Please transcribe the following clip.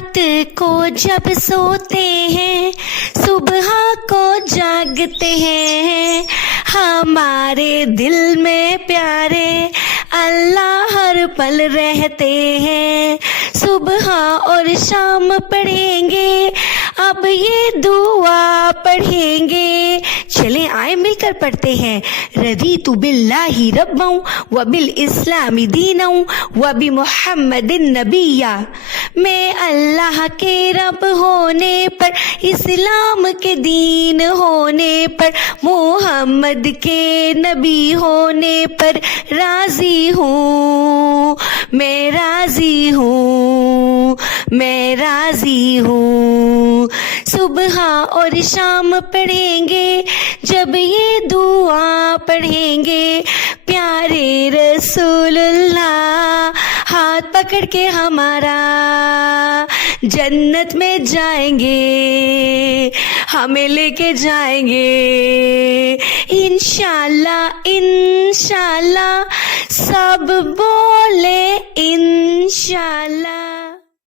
رات کو جب سوتے ہیں صبح کو جاگتے ہیں، ہمارے دل میں پیارے اللہ ہر پل رہتے ہیں۔ صبح اور شام پڑھیں گے، اب یہ دعا پڑھیں گے، چلیں آئے مل کر پڑھتے ہیں۔ رضیت باللہ ربا وبالاسلام دینا وبمحمد نبیا، میں اللہ کے رب ہونے پر، اسلام کے دین ہونے پر، محمد کے نبی ہونے پر راضی ہوں، میں راضی ہوں، میں راضی ہوں۔ صبح اور شام پڑھیں گے، جب یہ دعا پڑھیں گے، پیارے رسول اللہ ہاتھ پکڑ کے ہمارا جنت میں جائیں گے، ہمیں لے کے جائیں گے انشاءاللہ انشاءاللہ، سب بولے انشاءاللہ۔